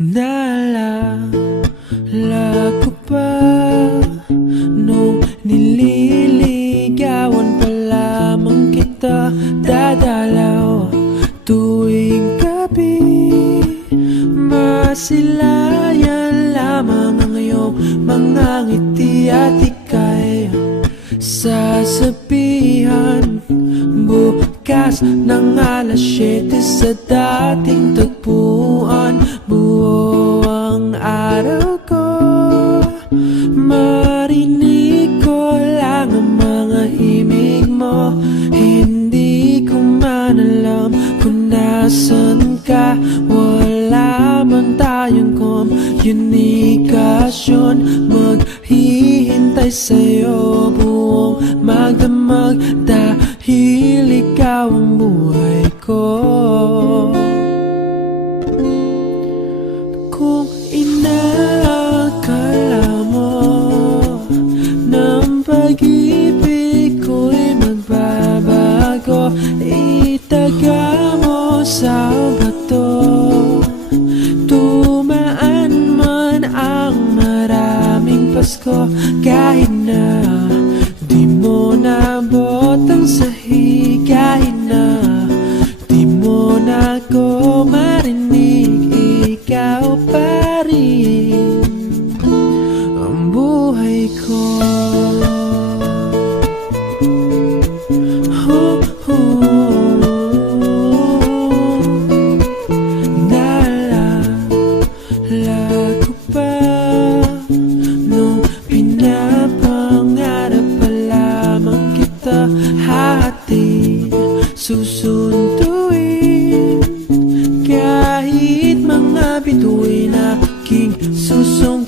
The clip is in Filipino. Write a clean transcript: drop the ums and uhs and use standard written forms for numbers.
Naalala ko pa nung nililigawan pa lamang kita, dadalaw tuwing gabi. Masilayan lamang ang iyong mga ngiti at ika'y sasabihan bukas ng alas 7 sa dating tagpuan. Buo ang araw ko, marinig ko lang ang mga himig mo. Hindi ko man alam kung nasan ka, wala man tayong komunikasyon. Maghihintay sa'yo buong magdamag dahil ikaw ang buhay ko. Kung inakala mo ng pag-ibig ko'y magbabago, itaga mo sa bato. Tumaan man ang maraming Pasko, kahit na di mo nabot ang sahig, kahit na di mo na ako marinig, ikaw pa rin ang buhay ko. Naalala ko pa nung pinapangarap pa lamang kita, hatid susunduin kahit mga bituin aking susong